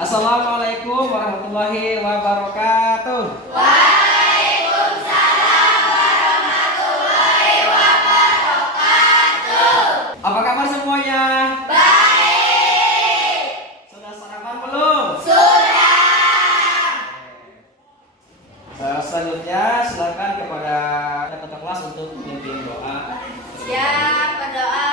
Assalamualaikum warahmatullahi wabarakatuh. Waalaikumsalam warahmatullahi wabarakatuh. Apa kabar semuanya? Baik. Sudah sarapan belum? Sudah. Selanjutnya silakan kepada ketua kelas untuk memimpin doa. Siap, berdoa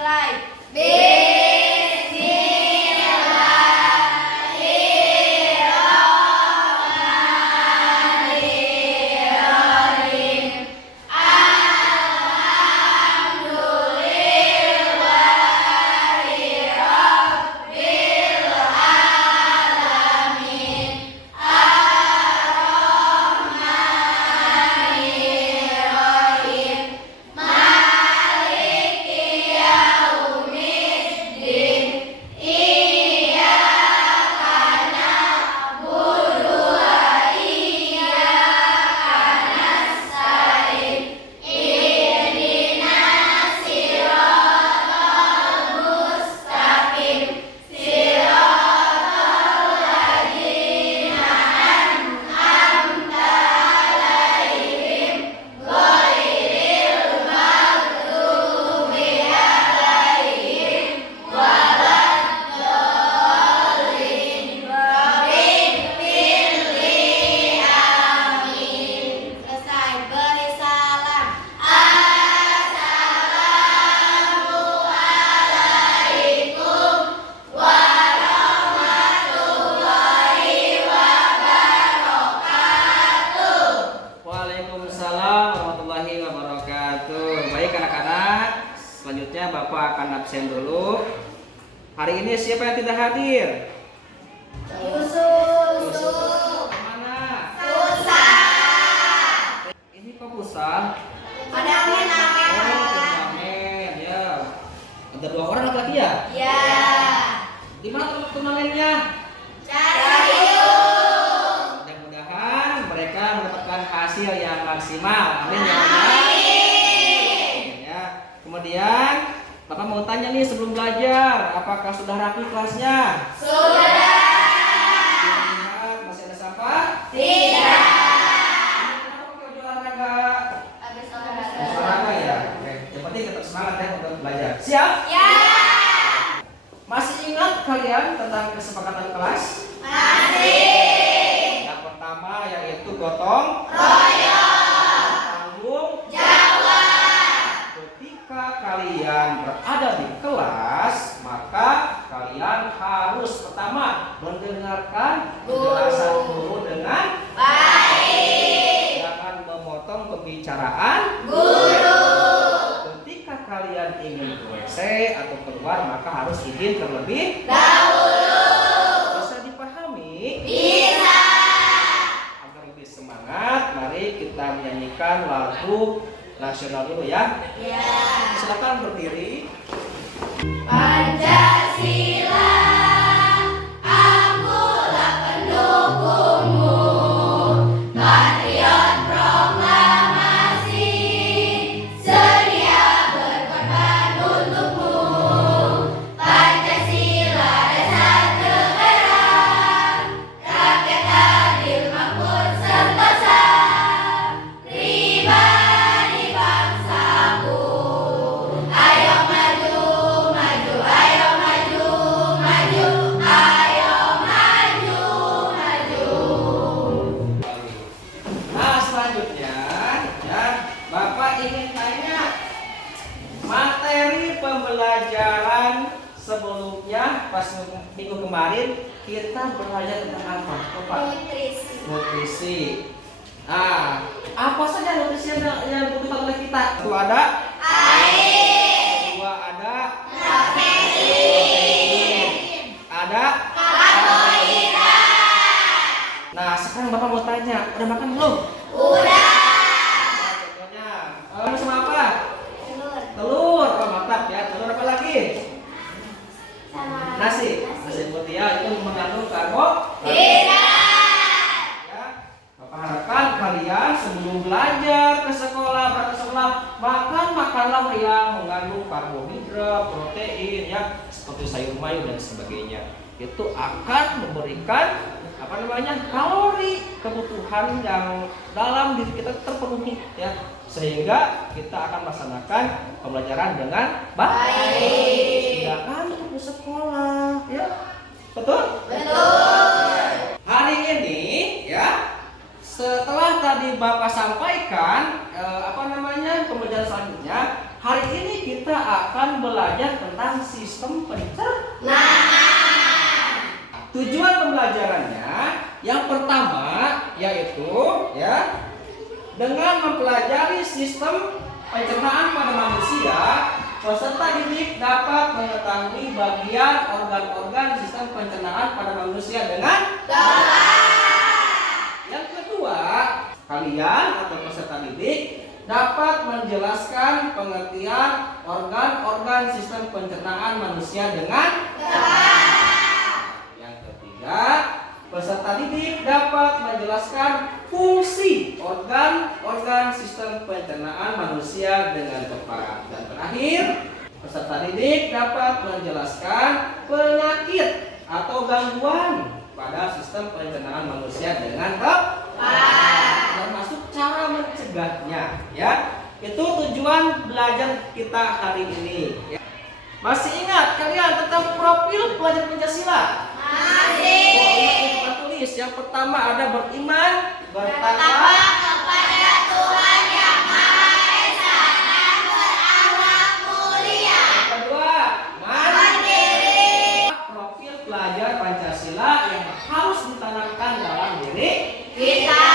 mulai. Bismillahirrahmanirrahim. Alhamdulillahi rabbil alamin. Ar-Rahmanirrahim. Maliki yaumiddin. Iyyaka na'budu wa iyyaka nasta'in. Ihdinas siratal mustaqim. Siratal ladzina an'amta 'alaihim ghairil maghdubi 'alaihim waladdallin. Rabbighfirli. Amin. Selesai. Beri salam. Assalamualaikum warahmatullahi wabarakatuh. Waalaikumsalam warahmatullahi wabarakatuh. Baik anak-anak, selanjutnya Bapak akan absen dulu. Hari ini siapa yang tidak hadir? Yusuf. Mana? Susah. Ini kok pusat? Ada amin-amin. Turnamen ya. Ada 2 orang laki-laki ya? Ya. Gimana turnamennya? Cariung. Mudah-mudahan mereka mendapatkan hasil yang maksimal. Amin ya Allah. Amin. Ya. Kemudian Bapak mau tanya nih sebelum belajar, apakah sudah rapi kelasnya? Sudah. Lihat, masih ada sampah? Tidak. Kenapa pakai baju olahraga? Habis Olahraga ya. Oke. Yang penting tetap semangat ya untuk belajar. Siap? Ya. Masih ingat kalian tentang kesepakatan kelas? Masih. Yang pertama yaitu gotong Royong. tanggung Jawab. ketika kalian berada di kelas, maka kalian harus pertama mendengarkan penjelasan guru dengan Baik. jangan memotong pembicaraan Guru. ketika kalian ingin ke WC atau keluar maka harus izin terlebih Dahulu. bisa dipahami. Bisa. Agar lebih semangat, mari kita menyanyikan lagu nasional dulu ya. Ya. Silakan berdiri. Pancasila, akulah pendukungmu. Patriot proklamasi, sedia berkorban untukmu. Pancasila dasar kebenaran, rakyat adil makmur sentosa. Pribadi bangsaku, ayo maju, maju, ayo maju, maju, ayo maju, maju. Nah, selanjutnya ya, Bapak ingin tanya materi pembelajaran sebelumnya pas minggu kemarin kita belajar tentang apa? Bapak? Nutrisi. Nah, apa saja nutrisi yang dibutuhkan oleh kita? Itu ada Air, dua ada protein, ada. karbohidrat. Nah, sekarang Bapak mau tanya, udah makan belum? Udah. Nah, contohnya, sama apa? Telur. Telur. Oh, mantap ya. Telur apa lagi? Sama Nasi. Nasi putih ya, itu mengandung karbohidrat. Ya. Bapak harapkan kalian sebelum belajar ke sekolah, makanlah yang mengandung karbohidrat, protein ya, seperti sayur mayur dan sebagainya. itu akan memberikan kalori kebutuhan yang dalam diri kita terpenuhi ya, sehingga kita akan melaksanakan pembelajaran dengan baik. Tidak kan di sekolah ya, betul? Hari ini ya, setelah tadi Bapak sampaikan pembelajaran selanjutnya, hari ini kita akan belajar tentang sistem pencernaan. Tujuan pembelajarannya yang pertama yaitu ya, dengan mempelajari sistem pencernaan pada manusia, peserta didik dapat mengetahui bagian organ-organ sistem pencernaan pada manusia dengan yang kedua, kalian atau peserta didik dapat menjelaskan pengertian organ-organ sistem pencernaan manusia dengan yang ketiga, peserta didik dapat menjelaskan fungsi organ-organ sistem pencernaan manusia dengan tepat. Dan terakhir, peserta didik dapat menjelaskan penyakit atau gangguan pada sistem pencernaan manusia dengan tepat, termasuk cara mencegahnya ya. Itu tujuan belajar kita hari ini ya. Masih ingat kalian tentang profil pelajar Pancasila? Masih. Tulis yang pertama ada beriman, bertakwa kepada Tuhan Yang Maha Esa dan berakhlak mulia. Yang kedua, mandiri. Profil pelajar Pancasila yang harus ditanamkan dalam diri Kita.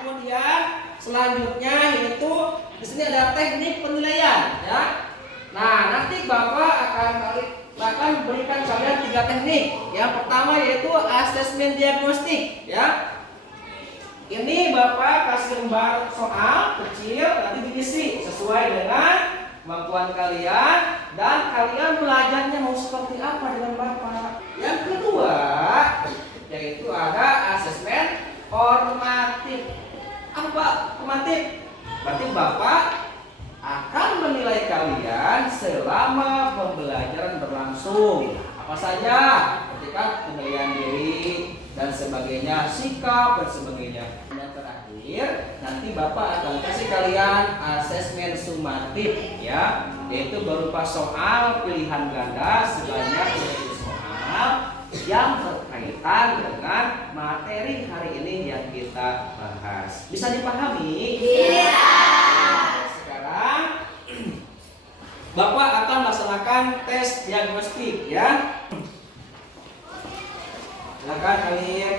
Kemudian selanjutnya yaitu di sini ada teknik penilaian ya. Nah, nanti Bapak akan berikan kalian 3 teknik. Yang pertama yaitu asesmen diagnostik ya. Ini Bapak kasih lembar soal kecil, nanti diisi sesuai dengan kemampuan kalian dan kalian belajarnya mau seperti apa dengan Bapak. Yang kedua yaitu ada asesmen formatif. Apa formatif? Berarti Bapak akan menilai kalian selama pembelajaran berlangsung. Apa saja? Ketika penilaian diri dan sebagainya, sikap dan sebagainya. Dan terakhir, nanti Bapak akan kasih kalian asesmen sumatif ya, yaitu berupa soal pilihan ganda sebanyak 20 soal yang berkaitan dengan materi hari ini yang kita bahas. Bisa dipahami? Bisa. Sekarang Bapak akan melaksanakan tes diagnostik ya. Silakan kalian.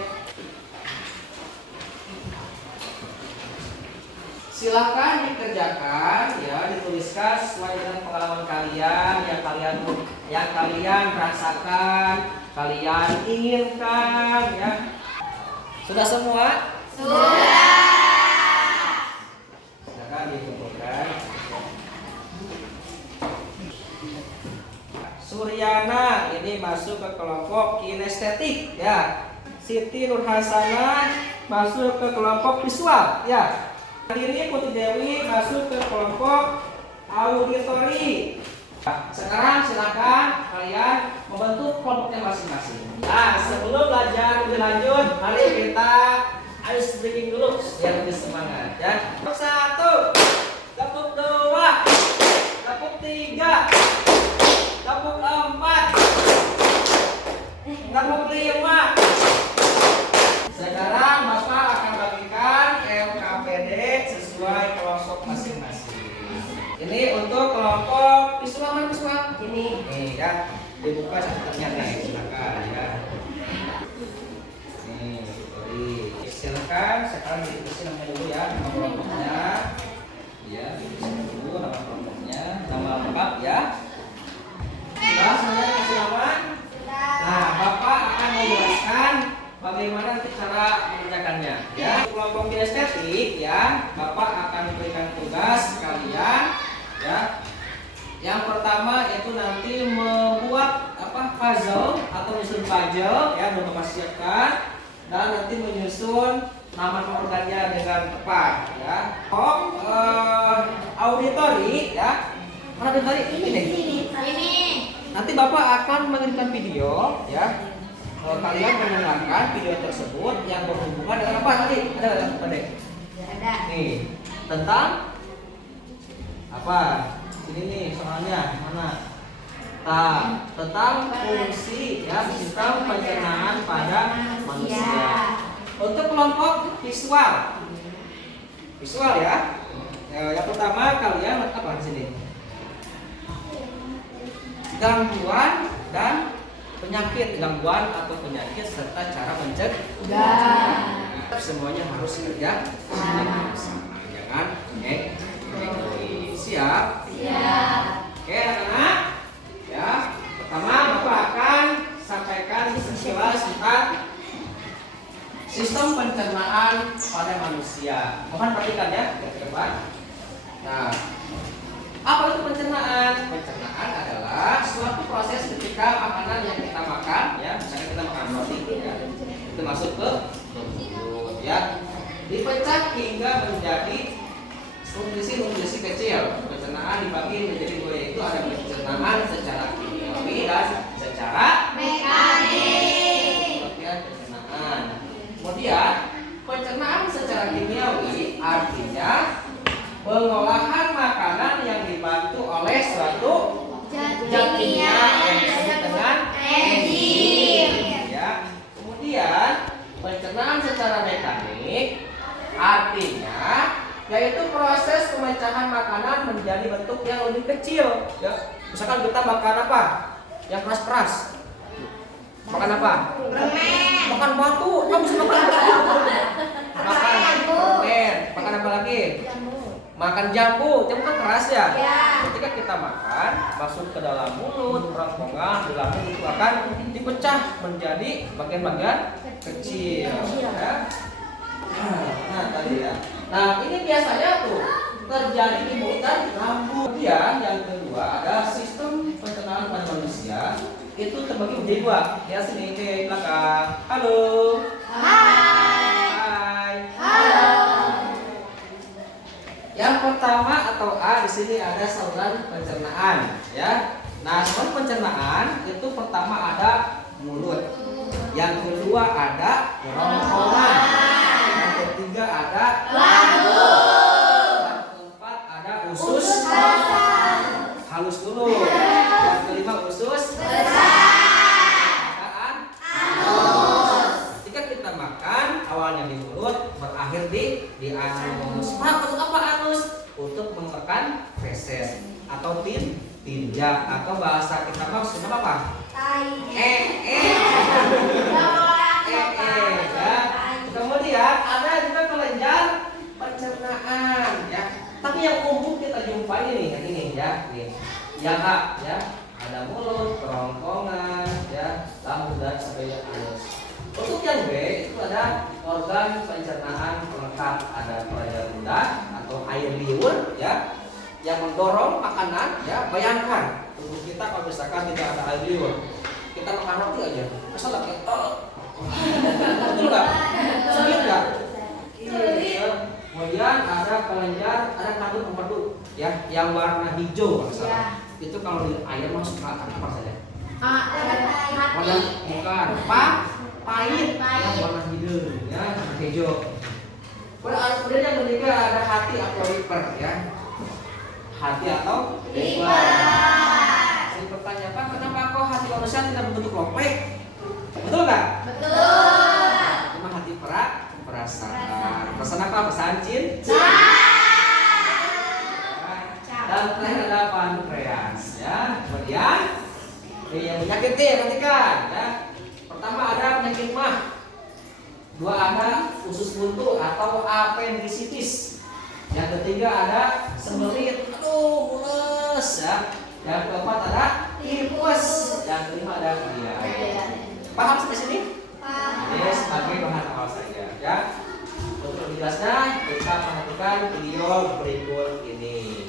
Silakan dikerjakan ya, dituliskan sesuai dengan pengalaman kalian yang kalian rasakan, kalian inginkan ya. Sudah semua? Sudah. Silakan dikumpulkan. Suryana ini masuk ke kelompok kinestetik ya. Siti Nurhasana masuk ke kelompok visual ya. Diri Putri Dewi masuk ke kelompok auditori. Sekarang silakan kalian membentuk kelompoknya masing-masing. Nah, sebelum belajar lebih lanjut, mari kita ice breaking dulu biar lebih semangat ya. Tepuk 1, tepuk 2, tepuk 3, tepuk 4, tepuk 5. Sekarang Bapak akan bagikan LKPD sesuai kelompok masing-masing. Ini untuk kelompok visual ini ya, dibuka catatnya nih, silakan ya. Nih, silakan sekarang ditulis namanya dulu ya, nama kelompoknya. Ya, ditulis dulu nama kelompoknya, nama lengkap ya. Sudah semuanya kasih nama? Nah, Bapak akan menjelaskan bagaimana nanti cara mengerjakannya ya. Kelompok kinestetik ya, Bapak akan memberikan tugas kalian ya. Yang pertama itu nanti membuat puzzle atau menyusun puzzle ya, Bapak siapkan dan nanti menyusun nama organnya dengan tepat ya. Auditori ya. Mana auditori ini nih? Ini. Nanti Bapak akan mengirimkan video ya. Kalian mendengarkan video tersebut yang berhubungan dengan apa tadi? Ada Dek? Ada. Nih, tentang apa? Ini nih soalnya mana? Tentang fungsi ya sistem pencernaan pada manusia. Untuk kelompok visual ya. Yang pertama kalian apa di sini? Gangguan dan penyakit, gangguan atau penyakit serta cara mencegah. Semuanya harus kerja sama, jangan egois. Siap? Siap. Oke anak-anak. Ya, pertama Bapak akan sampaikan sekilas tentang sistem pencernaan pada manusia. Mohon perhatikan ya, ke depan. Nah, apa itu pencernaan? Pencernaan adalah suatu proses ketika makanan yang kita makan, ya, misalnya kita makan roti, ya, itu masuk ke mulut, ya, dipecah hingga menjadi nutrisi kecil. Pencernaan dibagi menjadi dua, yaitu ada pencernaan secara kimiawi dan secara Mekanik. Pencernaan. Kemudian pencernaan secara kimiawi artinya pengolahan makanan yang dibantu oleh suatu zat kimia yang disebut dengan enzim. Ya. Kemudian pencernaan secara mekanik artinya yaitu proses pemecahan makanan menjadi bentuk yang lebih kecil. Ya. Misalkan kita makan apa? Yang keras-keras. Makan apa? Permen. Makan batu. Kamu bisa makan batu. Makan permen. Makan apa lagi? Makan jambu. Jambu kan keras ya? Ya. Ketika kita makan, masuk ke dalam mulut, kerongkongan, di lambung itu akan dipecah menjadi bagian-bagian kecil. Ya. Nah, tadi ya. Nah, ini biasanya tuh terjadi di mulut dan lambung. Kemudian yang kedua ada sistem pencernaan pada manusia. Itu terbagi menjadi dua. Ya, sini di belakang. Halo. Hai. Halo. Yang pertama atau A di sini ada saluran pencernaan, ya. Nah, saluran pencernaan itu pertama ada mulut. Yang kedua ada kerongkongan. Yang ketiga ada Lambung. Yang keempat ada usus halus dulu. Yang kelima usus ketika kita makan awalnya di mulut berakhir di anus. Untuk apa anus? Untuk mengeluarkan feses atau tinja atau bahasa kita maksudnya apa? Ya. Kemudian ada juga kelenjar pencernaan ya. Tapi yang umum kita jumpai ini yang ini ya, nih. Yang A ya, ada mulut, kerongkongan ya, lambung dan sebagainya anus. Untuk yang B itu ada organ pencernaan pelengkap, ada kelenjar ludah atau air liur ya, yang mendorong makanan ya. Bayangkan tubuh kita kalau misalkan tidak ada air liur, kita makan roti aja, asal kayak betul nggak? Sulit nggak? Iya. Kemudian ada kelenjar, ada kandung empedu ya, yang warna hijau masalah. Itu kalau di air masuk ke apa saja? Warna bukan pahit yang warna hijau ya, warna hijau. Kemudian yang ketiga ada hati atau liver ya. Hati atau liver. Saya bertanya, Pak, kenapa kok hati manusia tidak berbentuk lopek? Betul nggak? Betul. Cuma hati perasaan. Perasaan apa? Perasaan cinta. Dan terakhir ada pankreas ya. Kemudian yang penyakit nih, perhatikan ya. Pertama ada penyakit mah. Dua ada usus buntu atau apendisitis. Yang ketiga ada sembelit. Aduh, mules ya. Yang keempat ada tipes. Yang kelima ada diare. Paham sampai sini? Paham. Ini sebagai bahan awal saja ya. Untuk lebih jelasnya kita perhatikan video berikut ini.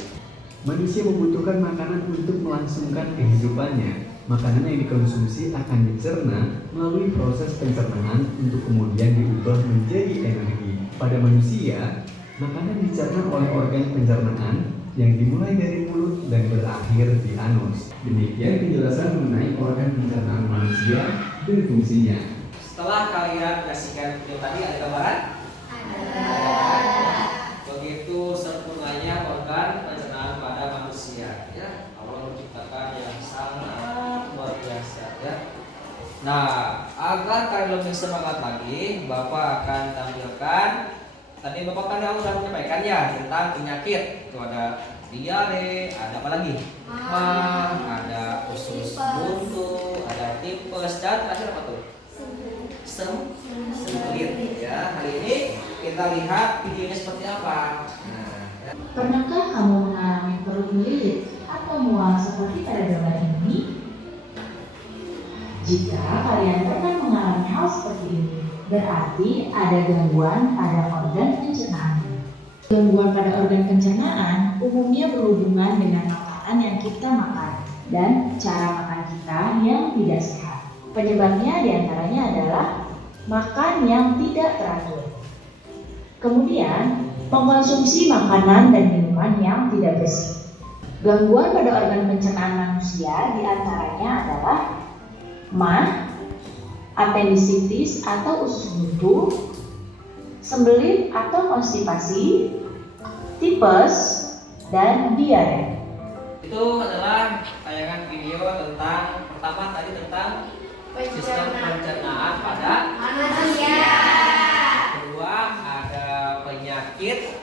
Manusia membutuhkan makanan untuk melangsungkan kehidupannya. Makanan yang dikonsumsi akan dicerna melalui proses pencernaan untuk kemudian diubah menjadi energi. Pada manusia, makanan dicerna oleh organ pencernaan yang dimulai dari mulut dan berakhir di anus. Demikian penjelasan mengenai organ pencernaan manusia dan fungsinya. Setelah kalian kasihkan video tadi, ada gambaran? Begitu sempurnanya organ pencernaan pada manusia, ya. Allah menciptakan yang sangat luar biasa, ya. Nah, agar kalian lebih semangat lagi, Bapak akan tampilkan. Tadi Bapak kan udah menyampaikan ya tentang penyakit. Itu ada diare, ada apa lagi? Ada usus buntu, ada tipes, dan terakhir apa tuh? Sembelit, ya. Hari ini kita lihat videonya seperti apa. Nah, ya. Pernahkah kamu mengalami perut melilit atau mual seperti pada gambar ini? Jika kalian pernah mengalami hal seperti ini, berarti ada gangguan pada organ pencernaan. Gangguan pada organ pencernaan umumnya berhubungan dengan makanan yang kita makan dan cara makan kita yang tidak sehat. Penyebabnya diantaranya adalah makan yang tidak teratur. Kemudian, mengkonsumsi makanan dan minuman yang tidak bersih. Gangguan pada organ pencernaan manusia diantaranya adalah MAH, apendisitis atau usus buntu, sembelit atau konstipasi, tipes, dan diare. Itu adalah tayangan video tentang pertama tadi tentang sistem pencernaan pada Manusia. kedua ada penyakit,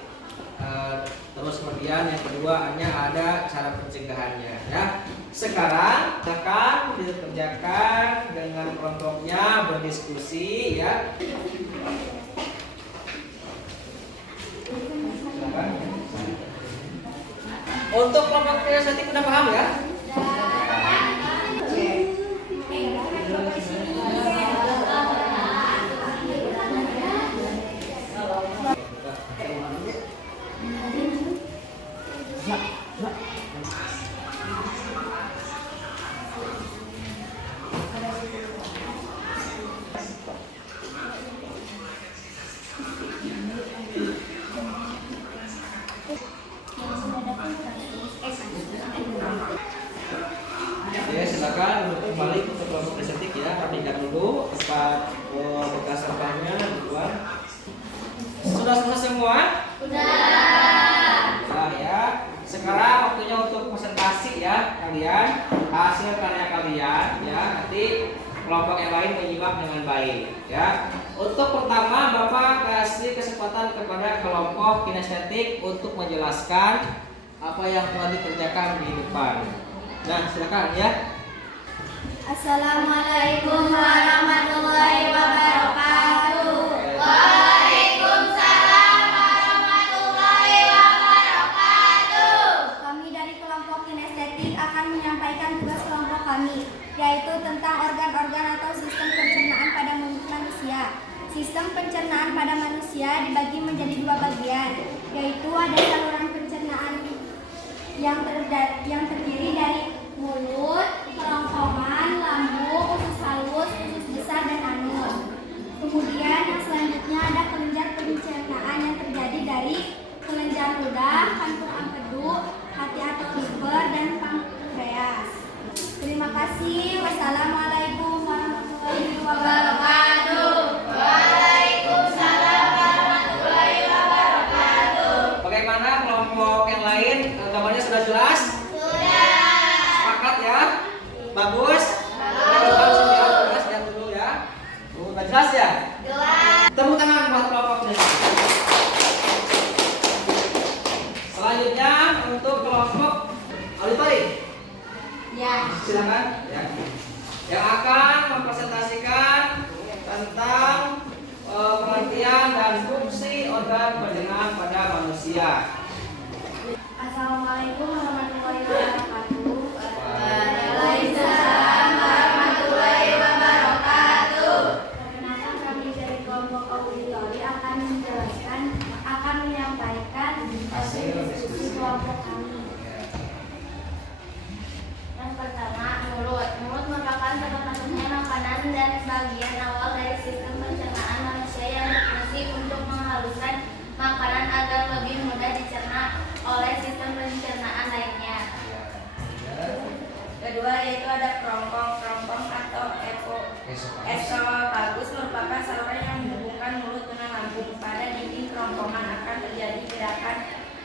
terus kemudian yang kedua ada cara pencegahannya, ya. Sekarang akan dikerjakan dengan kelompoknya berdiskusi, ya. Silakan. Untuk kelompok kinestetik udah paham ya? Oke, silakan untuk kembali untuk kelompok estetik, ya. Rapikan dulu tempat bekas sampahnya di luar. Sudah selesai semua? Sudah, ya. Sekarang waktunya untuk presentasi, ya, kalian hasil karya kalian, ya. Nanti kelompok yang lain menyimak dengan baik, ya. Untuk pertama, Bapak kasih kesempatan kepada kelompok kinestetik untuk menjelaskan apa yang telah dikerjakan di depan. Nah, silakan, ya. Assalamualaikum warahmatullahi wabarakatuh. Waalaikumsalam warahmatullahi wabarakatuh. Kami dari kelompok kinestetik akan menyampaikan tugas kelompok kami, yaitu tentang organ-organ atau sistem pencernaan pada manusia. Sistem pencernaan pada manusia dibagi menjadi dua bagian, yaitu ada saluran pencernaan yang terdiri dari mulut, kerongkongan, lambung, usus halus, usus besar, dan anus. Kemudian yang selanjutnya ada kelenjar pencernaan yang terjadi dari kelenjar ludah, kantung empedu, hati atau liver, dan pankreas. Terima kasih. Wassalamualaikum warahmatullahi wabarakatuh. Waalaikumsalam warahmatullahi wabarakatuh. Bagaimana kelompok yang lain? Gambarnya sudah jelas? Sepakat, ya? Bagus? Jelas, lihat dulu, ya. Udah jelas, ya? Tepuk tangan buat kelompoknya. Selanjutnya untuk kelompok auditori. Ya. Silakan, ya. Yang akan mempresentasikan tentang pengertian dan fungsi organ pencernaan pada manusia. Assalamualaikum warahmatullahi wabarakatuh. Waalaikumsalam warahmatullahi wabarakatuh. Perkenalkan, kami dari kelompok auditori akan menyampaikan hasil diskusi kelompok kami. Yang pertama, mulut. Mulut merupakan satu-satunya makanan dan bagian awal dari sistem pencernaan manusia yang berfungsi untuk menghaluskan makanan agar lebih mudah dicerna oleh sistem pencernaan ada kerongkong atau esofagus merupakan saluran yang menghubungkan mulut dengan lambung. Pada dinding kerongkongan akan terjadi gerakan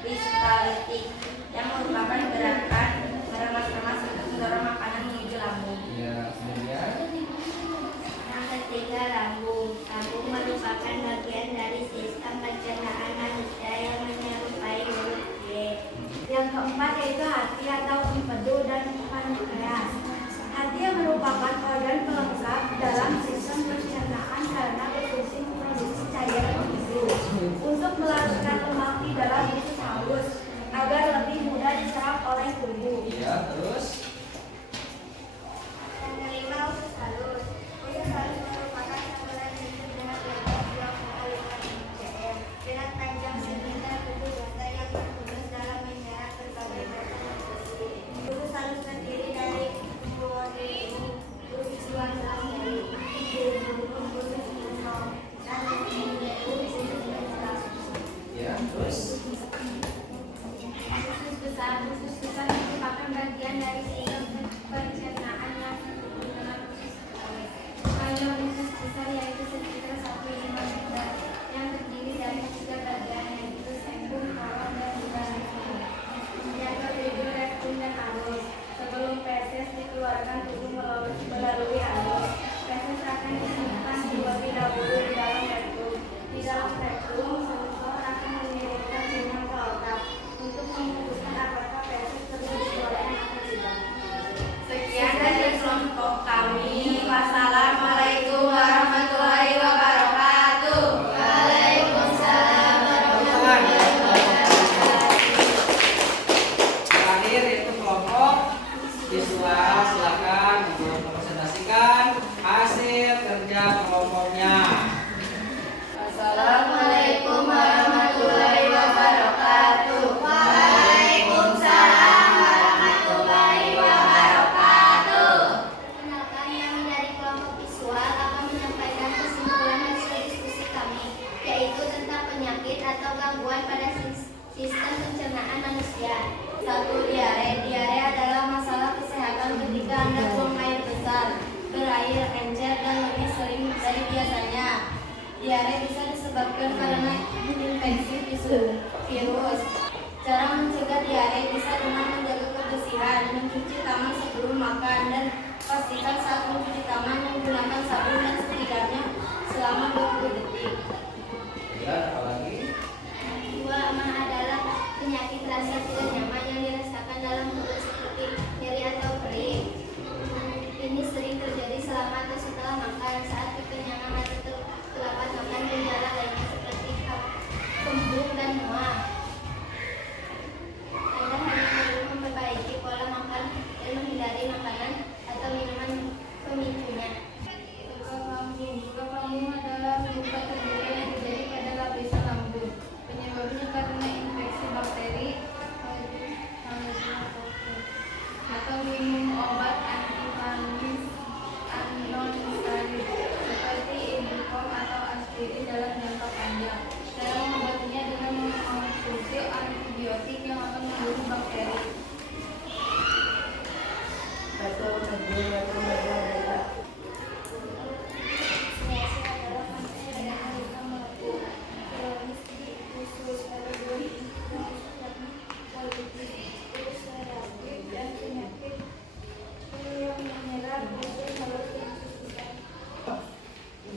peristaltik yang merupakan gerakan meremas-remas untuk mendorong makanan menuju lambung. Ya, kemudian Yang ketiga, lambung. Lambung merupakan bagian dari sistem pencernaan manusia yang menyerupai mulut G. Yang keempat yaitu hati atau empedu dan pankreas. Hati merupakan organ pelengkap dalam sistem pencernaan karena berfungsi memproduksi cairan tubuh untuk melarutkan lemak di dalam usus halus agar lebih mudah diserap oleh tubuh. ya, terus Yang kelima, usus halus. Usus halus merupakan saluran hidup dengan lebar 2,5 cm dengan panjang sekitar 7 meter yang bertugas dalam menyerap berbagai macam nutrisi. Usus halus terdiri dari usus tulang dari usus mulut dan usus besar. ya, terus Usus besar merupakan bagian dari sistem pencernaan yang disebut dengan usus kawin. Panjang usus besar yaitu sekitar 1,5 meter yang terdiri dari 3 bagian yaitu sembung, kolon, dan usus. Yang ketujuh, rektum dan anus. Sebelum feses dikeluarkan tubuh melalui anus, feses akan disimpan terlebih dahulu di dalam rektum. Di dalam rektum, sensor akan mengirimkan sinyal ke otak untuk memutuskan apakah feses perlu dikeluarkan atau tidak. Sekian dari kelompok kami. Wassalamualaikum warahmatullahi wabarakatuh. Waalaikumsalam warahmatullahi wabarakatuh. terakhir yaitu kelompok siswa. Silakan mempresentasikan hasil kerja kelompoknya. Assalamualaikum warahmatullahi wabarakatuh. Waalaikumsalam warahmatullahi wabarakatuh. Perkenalkan, kami dari kelompok visual akan menyampaikan kesimpulan hasil diskusi kami, yaitu tentang penyakit atau gangguan pada sistem pencernaan manusia. 1. Diare. Diare adalah masalah kesehatan ketika Anda buang air besar, berair encer, dan lebih sering dari biasanya. Diare bisa disebabkan karena infeksi virus. Cara mencegah diare bisa dengan menjaga kebersihan, mencuci tangan sebelum makan, dan pastikan saat mencuci tangan menggunakan sabun dan setidaknya selama 20 detik. Ya, apa lagi? 2. Mah adalah penyakit rasa tidak nyaman yang dirasakan dalam perut seperti nyeri atau perih. Ini sering terjadi selama atau setelah makan. Saat kekenyangan atau terlambat makan, gejala lainnya seperti kembung dan mual. Anda hanya perlu memperbaiki pola makan dan menghindari makanan atau minuman pemicunya. Luka lambung. Luka lambung adalah luka terbuka yang terjadi pada lapisan lambung. Penyebabnya karena infeksi bakteri atau minum obat antihistamin non-steroid seperti ibuprofen atau aspirin dalam jangka panjang. Cara mengobatinya dengan mengkonsumsi antibiotik yang akan membunuh bakteri.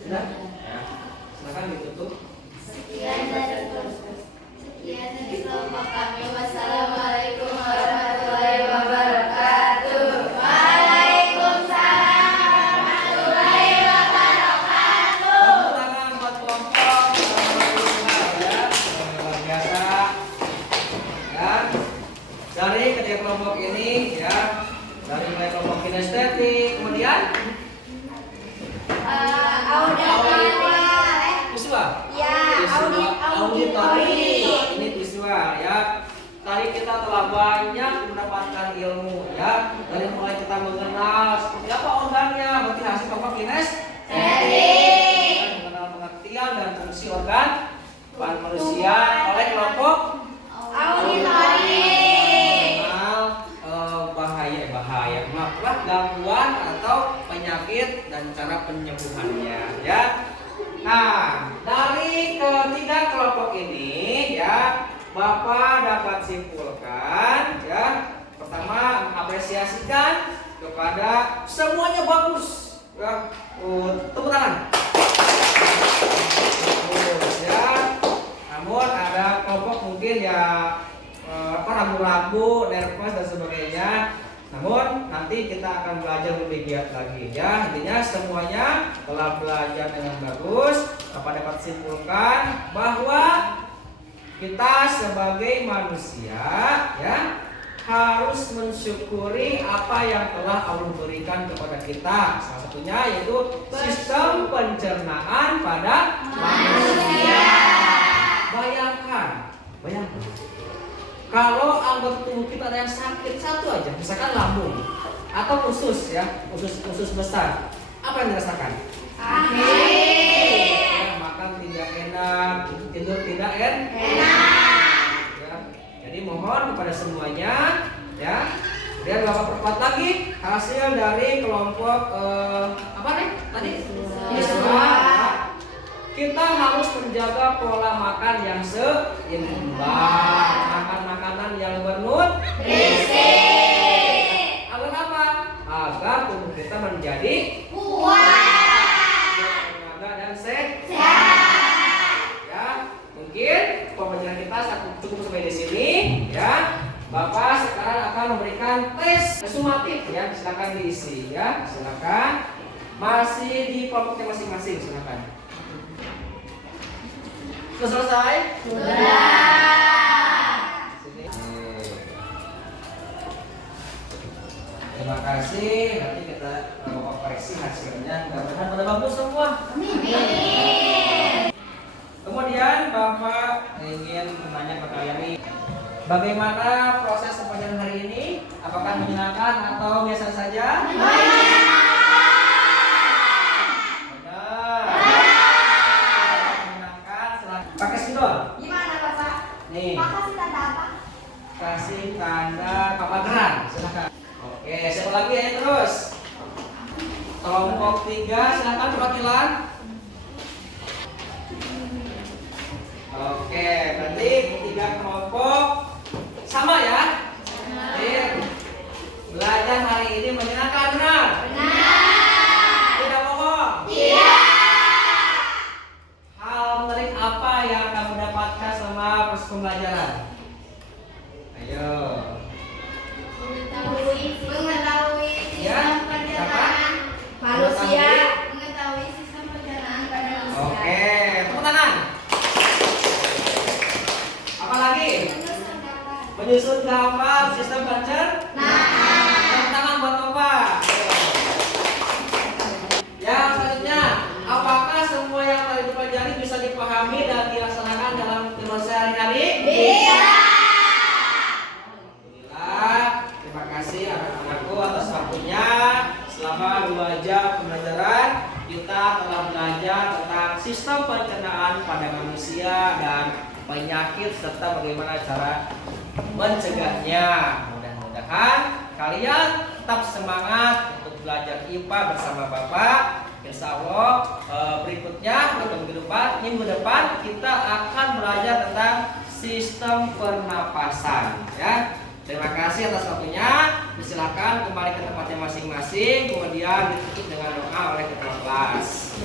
Sudah? Ya. Silakan ditutup. Sekian dari kelompok kami. Wassalamualaikum warahmatullahi wabarakatuh. Waalaikumsalam warahmatullahi wabarakatuh. Tepuk tangan buat kelompok ya, luar biasa. Ya, dari ketiga kelompok ini ya, dari mulai kelompok kinestetik, kemudian visual. Ya, Auditori. Ini visual ya. Tadi kita telah banyak mendapatkan ilmu ya. Dari mulai kita mengenal seperti apa organnya, berarti hasil kelompok kinestetik. Mengenal pengertian dan fungsi organ manusia oleh kelompok auditori. mengenal bahaya maaf lah gangguan atau penyakit dan cara penyembuhannya ya. Nah, dari ketiga kelompok ini ya, Bapak dapat simpulkan ya. Pertama, mengapresiasikan kepada semuanya bagus ya. Tepuk tangan. Bagus ya. Namun ada kelompok mungkin ya ragu-ragu, nervous dan sebagainya. Namun nanti kita akan belajar lebih giat lagi ya. Intinya semuanya telah belajar dengan bagus. Bapak dapat simpulkan bahwa kita sebagai manusia ya harus mensyukuri apa yang telah Allah berikan kepada kita. Salah satunya yaitu sistem pencernaan pada manusia. Bayangkan. Kalau anggota tubuh kita ada yang sakit satu aja, misalkan lambung atau usus ya, usus besar, apa yang dirasakan? Ya, makan tidak enak, tidur tidak enak. Ya, jadi mohon kepada semuanya ya, biar Bapak perkuat lagi hasil dari kelompok apa nih tadi? Islam. Kita harus menjaga pola makan yang seimbang, makan makanan yang bernutrisi. Agar apa? Agar tubuh kita menjadi kuat, tenaga dan sehat. Ya, mungkin pembelajaran kita cukup sampai di sini. Ya, Bapak sekarang akan memberikan tes sumatif ya. Silakan diisi ya. Silakan. Masih di kelompoknya masing-masing. Silakan. Sudah selesai? Sini. Terima kasih. Nanti kita koreksi hasilnya. Mudah-mudahan pada bagus semua. Amin. Kemudian Bapak ingin menanya kepada kalian nih, bagaimana proses pembelajaran hari ini? Apakah menyenangkan atau biasa saja? Pakai spidol. Gimana Bapak? Nih. Pak kasih tanda apa? Kasih tanda papageran. Silakan. Oke, siapa lagi ya terus? Kelompok 3 silakan perwakilan. Oke, berarti 3 kelompok sama ya? Belajar hari ini menyenangkan, benar? Benar. Tidak bohong? Tidak. Hal menarik apa yang kamu dapatkan selama proses pembelajaran? Ayo. Mengetahui Ya, sistem pencernaan manusia. Mengetahui sistem pencernaan pada manusia. Oke, tepuk tangan. Apa lagi? Menyusun gambar sistem pencernaan. Tepuk tangan buat Bapak. Yang selanjutnya, apakah semua yang tadi dipelajari bisa dipahami dan dilaksanakan dalam kehidupan sehari-hari? Iya. Alhamdulillah. Terima kasih anak-anakku atas waktunya. Selama 2 jam pembelajaran, kita telah belajar tentang sistem pencernaan pada manusia dan penyakit serta bagaimana cara mencegahnya. Mudah-mudahan kalian tetap semangat untuk belajar IPA bersama Bapak. Insya Allah berikutnya minggu depan kita akan belajar tentang sistem pernapasan ya. Terima kasih atas waktunya. Silakan kembali ke tempatnya masing-masing, kemudian ditutup dengan doa oleh ketua kelas.